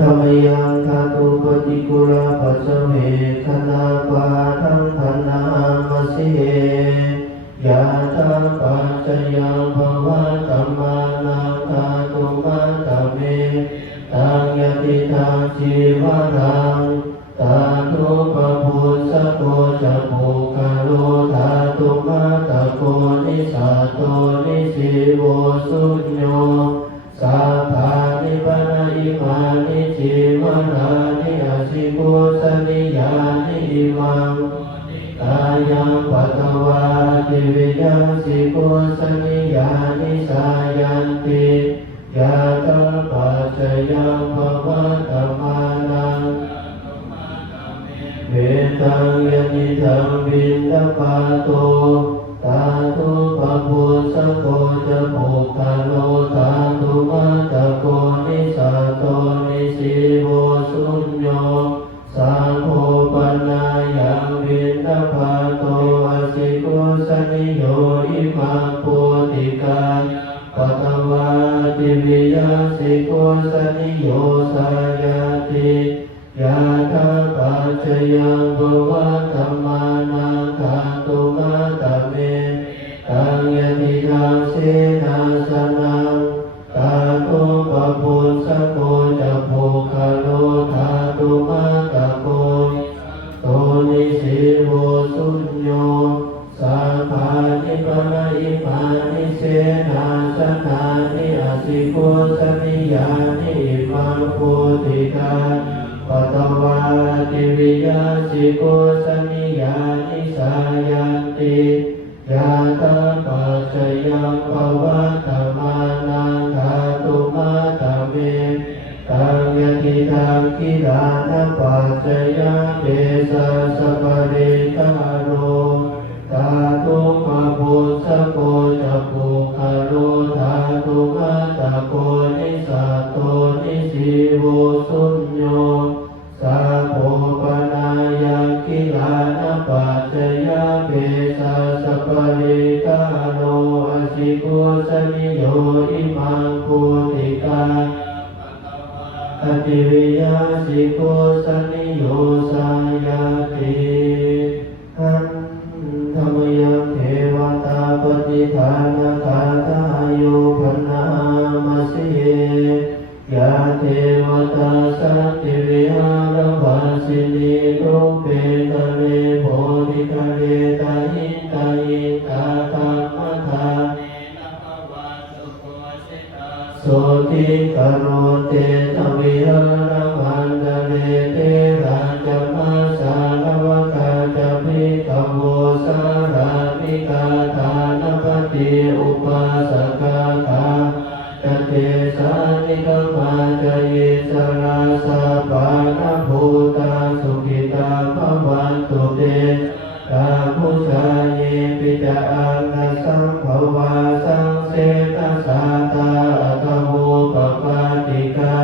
ธรรมยังคาตุปฏิกุลปัสสเวคณาปาทังธนามัสเยยะถาปัจจยังภวะตัมมานังคาตุมัตตเมตังยติตังจีวรังตาตุปะพุสสะโกจะปุคโลธาตุมัตตโกนิสัตโตนิสิโวสุญโญสัพพานิปนะอิมานิจิวรานิอาสิโกสนิยานิอิมังกายังปัตวาติวิยังสิโกสนิยานิสายันติยะตาปัจจยังภวะตัมมานังเวตังยนิทังวินทปาโตตาตุปะพุสสะโกจะปุคโลธาตุมัตตโกนิสัตโตนิสิโวสุญโญสังโฆปนายังวินทปาโตอาสิโกสนิโยอิมังโพธิกาปัตวาติวิยังสิโกสนิโยสายาติยะถาปัจจยังภวะตัมมานังคาตุมัตตเมตังยติตังเสนาสนังตาตุปะพุสสะโกจะปุคโลธาตุมัตตโกโตนิสิโวสุญโญสัพพานิปนะอิมานิเสนาสนานิอาสิโกสนิยานิอิมังโพธิกาปัตวาติวิยังสิโกสนิยานิสายันติยะถาปัจจยังภวะตัมมานังคาตุมัตตเมตังยติตังกิลานะปัจจยังเตสะสัพพะเรกะโรตาตุปะพุสสะโกจะปุคโลธาตุมัตตโกนิสัตโตนิสิโวสุญโญสัพโพปนายังกิลานะปัจจยังเตสะสัพพะเรกะโรอาสิโกสนิโยอิมังโพธิกาอติวิยังสิโกสนิโยสายาติหันธรรมยังเทวตาปฏิฐานคาตาโยปนามัสเยยะเทวตาสัตติวิหารวัสสินีรูปเปตะเรโพธิกะเรตาหิตาหิตาธรรมทาโสติกโรเตตวิหารมันเดเรเตราจมัสสารวกาจภิกขโวสารามิกาทานปฏิอุปาสกาคาจเตสานิกมาจเยสราสาปานภูตาสุขิตาภวันตุเตตาพุชาเยปิจาอังคสังภวาสังเสตัสสาตาอัตโวปปาติกา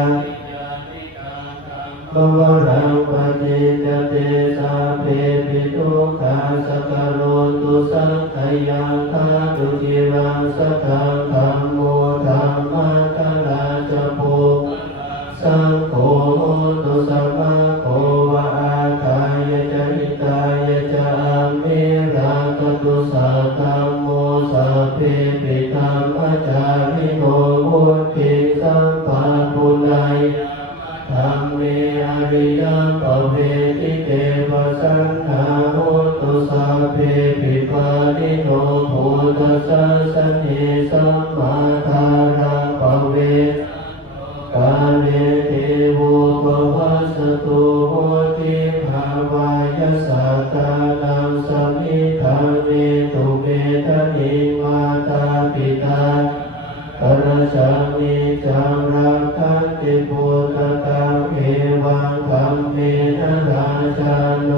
ภวรังปฏิจเตสาเพปิทุกขาสกโรตุสังขยังคาตุจิรังสัทธังธัมโมธัมมัคคราชโภสังโฆโหตุสัมมาโควะอาคายะจหิตายะจอามิราคตุสัทธัมโมสัพเพปิธัมมจาริโนวุติสัมปันปุณัยธัมเมอริยปเวทิเตวะสันทาโหตุสัพเพปิปาริโนภูตสัสสเนสัมมาทารังปเวกาเลเทโวปวัสสตุโหติภาวายสัตตานังสมิทาเมตุเมตนิมาตาปิตาปรสัมมิจังรักขันติปุตตะกังเอวังธัมเมนะราชาโน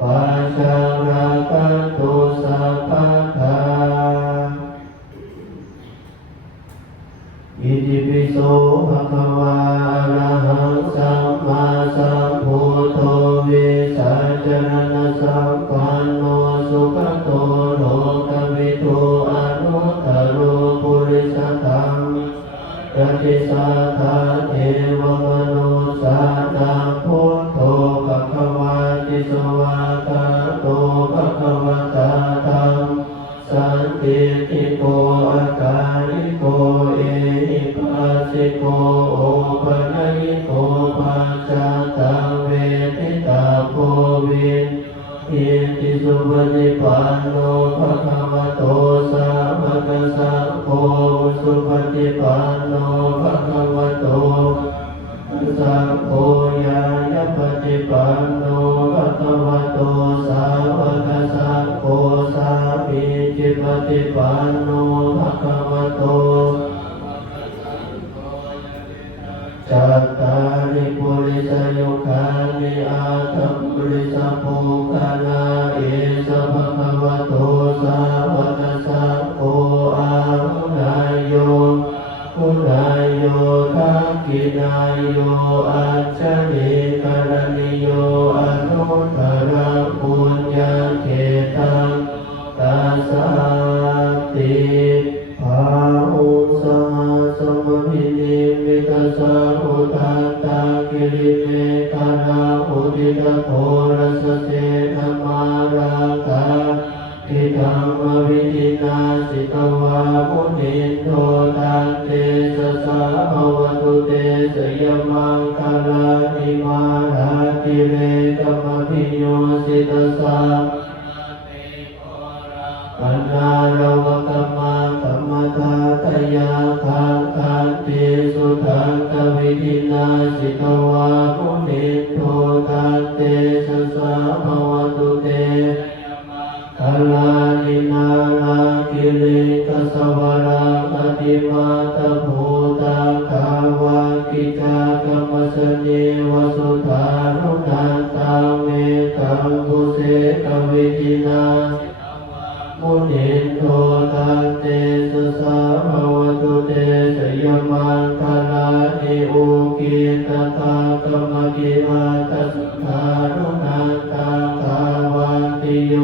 ปัจจังรักขันตุสัพพะทาอิติปิโสภะคะวาอะระหังสัมมาสัมพุทโธเวสสัจจรณะสัมปันโนสุขโตโลกวิทูอนุตตโรปุริสธรรมปฏิสัทธาโต สุปฏิปันโนภะคะวะโตสาวกสังโฆสุปฏิปันโนภะคะวะโตสังโฆญาณปฏิปันโนภะคะวะโตสาวกสังโฆสามีจิปฏิปันโนภะคะวะโตจัตตาริปุริสยุคานิอาทัมปุริสภูคานาเอสะภะคะวะโตสาวกสังโฆอาหุนายโยหุนายโยทักขินายโยอัจฉริกรณิโยอนุตตรังปุญญเขตังตัสสะติภาหุสหัสมหินิมิตสะอุทันตากิริเมฆานาอุทิตโทรัสเสนมาราคาทิธัมมวิธินาสิตวามุนินโทตันเตสสะภวตุเตสยมังคลานิมาราติเรกมพิโยสิตสะปัญญารวกมังธรรมทาตยาคังคันติสุทันตวิธินาสิตวามุนินโทตันเตสสะภวตุเตคลานินาราคิริกสวราอติมาตภูตังคาวากิจากรรมสเนวสุธารุนันตังเมตังกุเสกวิธินามุนินโทตันเตสสะภวตุเตสยมังคลานิอุกิตตากรรมกิอาตัสสารุนันตังคาวันติโย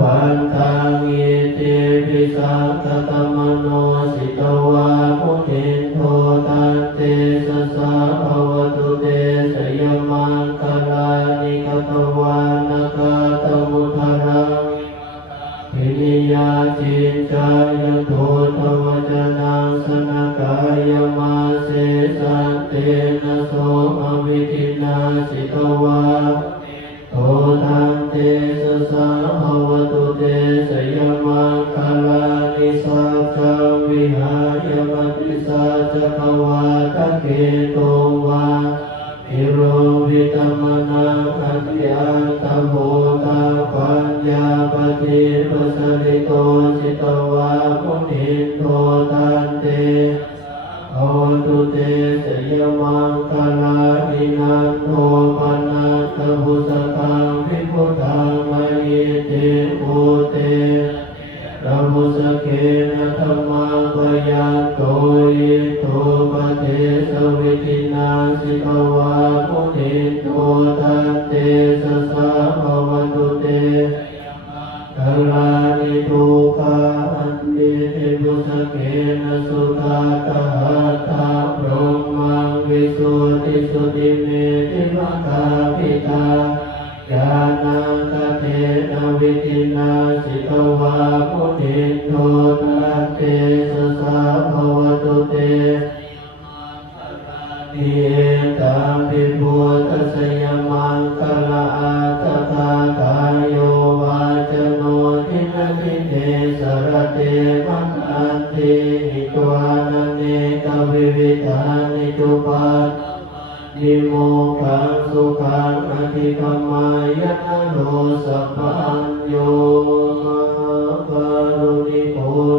วันตังอิติปิสังคตมโนสิตวามุนินโทตันเตสสะภวตุเตสยมังคลานิกตวานกาตมุทรังพินิยาจินจายโททวจนังสนกายมาเสสันเตนะโสมวิธินาสิตวาโททันเตสสะภวตุเตสยมังคลานิสัจจวิหายมติสัจจวาทะเกโตวาภิโรวิตมนังอัตยันตโภตังปัญญาปฏิปัสสริโตจิตวามุนินโทตันเตภวตุเตสยมังคลานินันโทปนัสสะหุสตังวิพุตังมหิเตอุเตระมุสเกนะธัมมังปยันโตอิโตปเทสวิธินาสิกวามุนินโทตันเตสสะภวตุเตกลานิทุกขาอันติทิบุสเกนะสุตาตหัตถะพรหมังวิสุทธิสุติเมติภคาปิตาญาณังคเทนะวิธินาสิตวามุนินโทตันเตสสะภวตุเตอิเตังปิพุทธสยมังคลาอัตถกาทายโยวาจโนทินทิเตสรเตมัคคันติหิตวานเนกวิวิธานิจุปัฏนิโมขังสุขังอธิกมายะโลสัพพัญโยมะกรุณิโก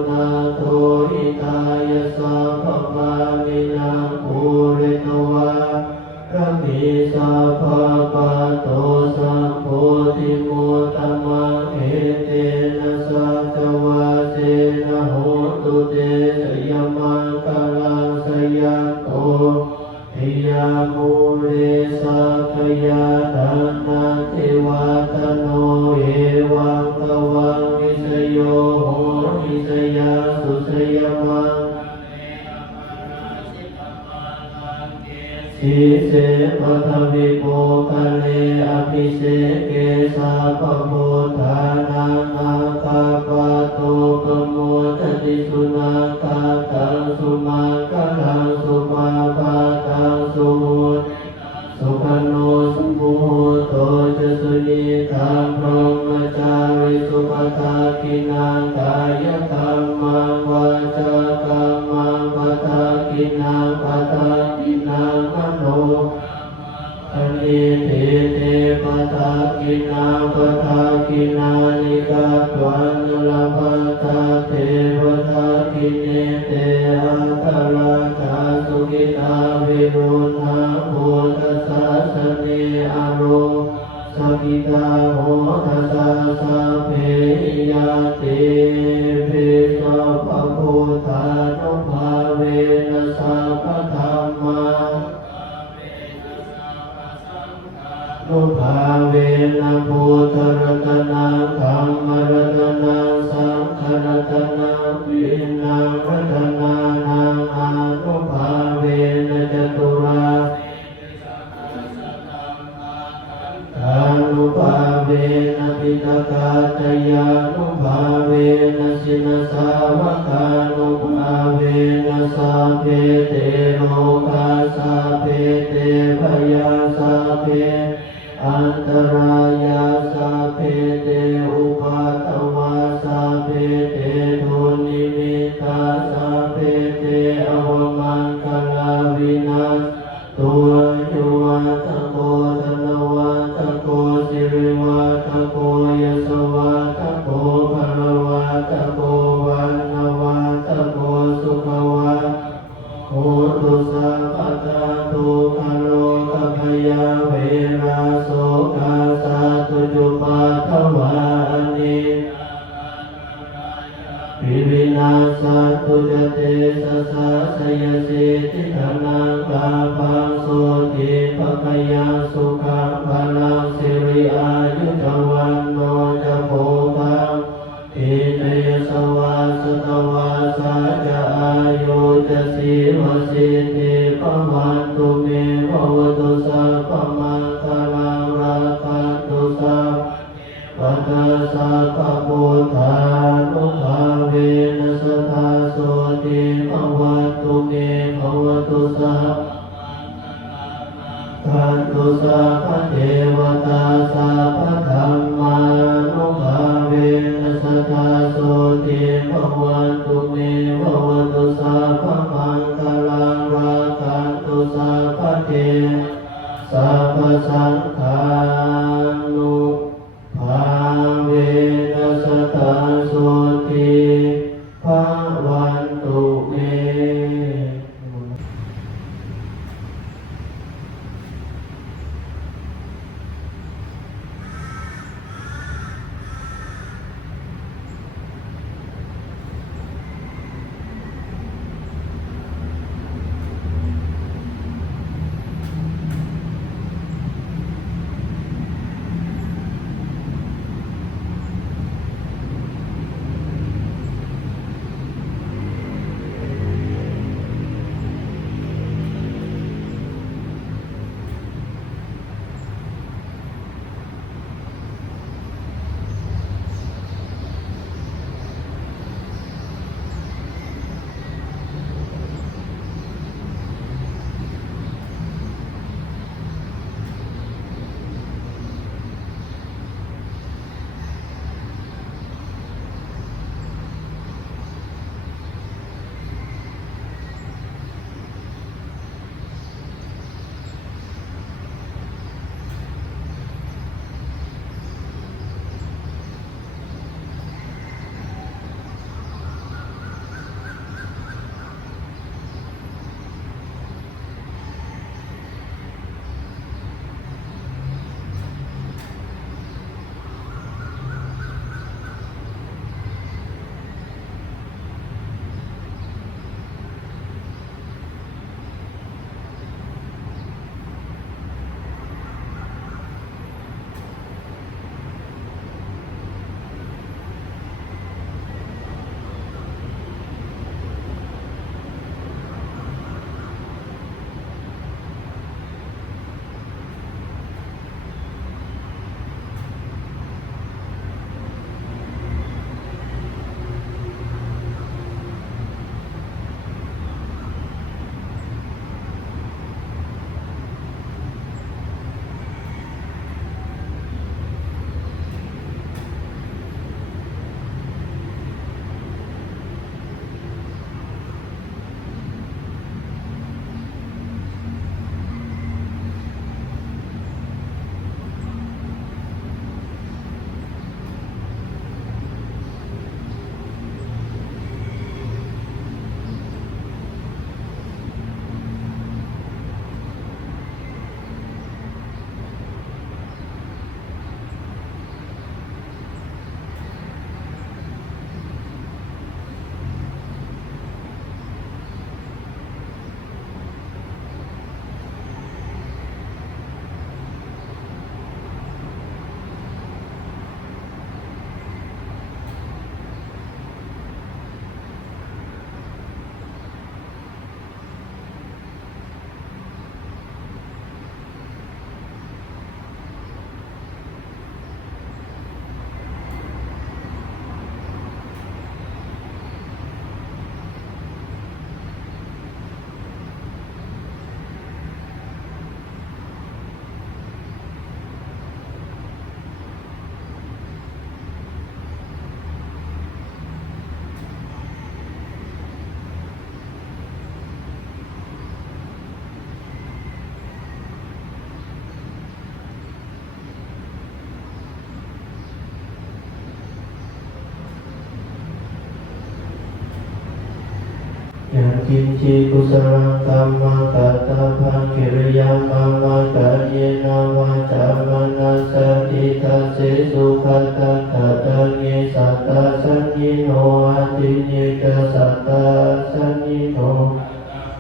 นาโทหิตายะสัพพปานินังปุริตวะระมิสัพพปะโตสัมโพธิโมตมังเอเตนะสัจวะเสนะโหตุเตสยมังคลังสยันโตทิยามุเรสัพยาทานาทิวัตโนเอวังกวังวิสโยโหวิสยาสุสยมังสิเสปทวิโภคะเลอภิเสเกสาปโพธานานาคาปะโตปโมทติสุนาคาตังสุมาคลังสุปาปาตังสุมุตสุขโนสุมุโตจะส กินังปัตตากินังมโนอนิเทเตปัตตากินังปัตตากินานิกาตวันลาภัตตาเทวตากิเนเตอัตตลักขาสุขิตาวิรุณาภูตสัสสเนอโรสกิตาโหทัสสะสัพเพยาเตเภสัพพะพุทธานุภาเวนะสัพพะธัมมานุภาเวนะพุทธรัตนังธัมมรัตนังสังฆรัตนังวินังรัตนานังอนุภาเวนะจตุราอนุภาเวนะปิตกาตยานุภาเวนะสินสาวกานุภาเวนะสัพเพเตโลกาสัพเพเตภยาสัพเพอันตรายาสัพเพเตอุปัฏฐวาสัพเพเตทุนิมิตาสัพเพเตอวมังคลาวินัสตัวยุวัตโกธนวัตโกสิริวัตโกยสวัตโกภรวัตโกวันนวัตโกสุขวัตโหตุสัพพะทาตุคโลกพยาเวราโสกาสัตุจุปัฏฐวานิวิวินาสัตุจเตสะสะสยสิทิฏฐานังกาปังโสติภคยังสุขังพลังสิริอายุจวันโนจะโภคังอิเตสวาสตวาสาจะอายุจะสีวสิทธิภวันตุเมภวตุสัพพมังคลังราคันตุสัพพะสัพพะพุทธานุภาเวนะสัทธาโสติภวันตุเมภวตุสัพพันตุสัพพะเทวตาสัพพะธัมมานุภาเวนะสัทธาโสติภวันตุเมภวตุสัพพมังคลังราคันตุสัพพะเทสัพพสังฆานุภาเวนะสัทธาโสติภวันตุเม กินจิกุสลังกัมมังกัตตะพังกิริยังกัมมังกัจเยนะวาจามนัสสติทัสสิสุขัตตะกัตตะเยสัตตะสัญญิโนอติเยกสัตตะสัญญิโน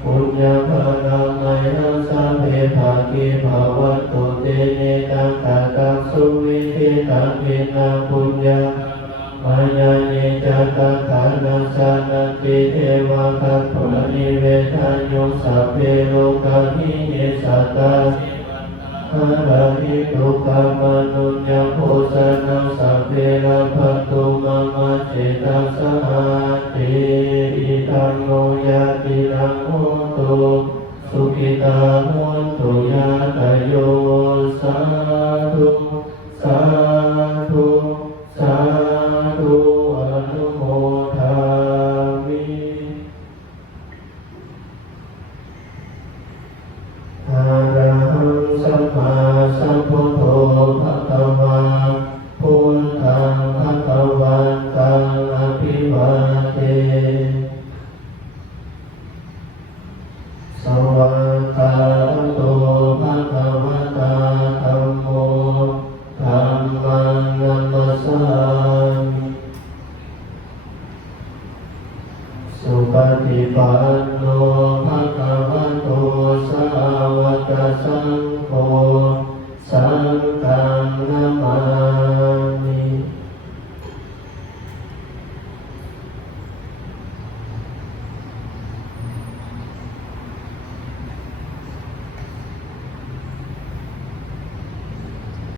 ปุญญาภาลังไมหังสัพเพภาคีภาวันตุเตเนตังตัตตังสุวิธิตังวินาปุญญามายาเนจัตตังขานัสสะนันติเทวะคัพพะนิเวทายุสัพเพโลกาหิเยสัตตาอาราหิทุกขมนุญญโภชนะสัพเพละภัตตุมังมัจเจตัสสะอาติอิทังโนยะตินังโหตุสุขิตาโหตุยะตโยสาธุสาธุสาธุอนุโมทามิอะระหังสัมมาสัมพุทโธภะคะวาพุทธังภะคะวันตังอภิวาเทสวากขาโตภะคะวะตาธัมโมธัมมังนัมมัสสามิสุปฏิปันโน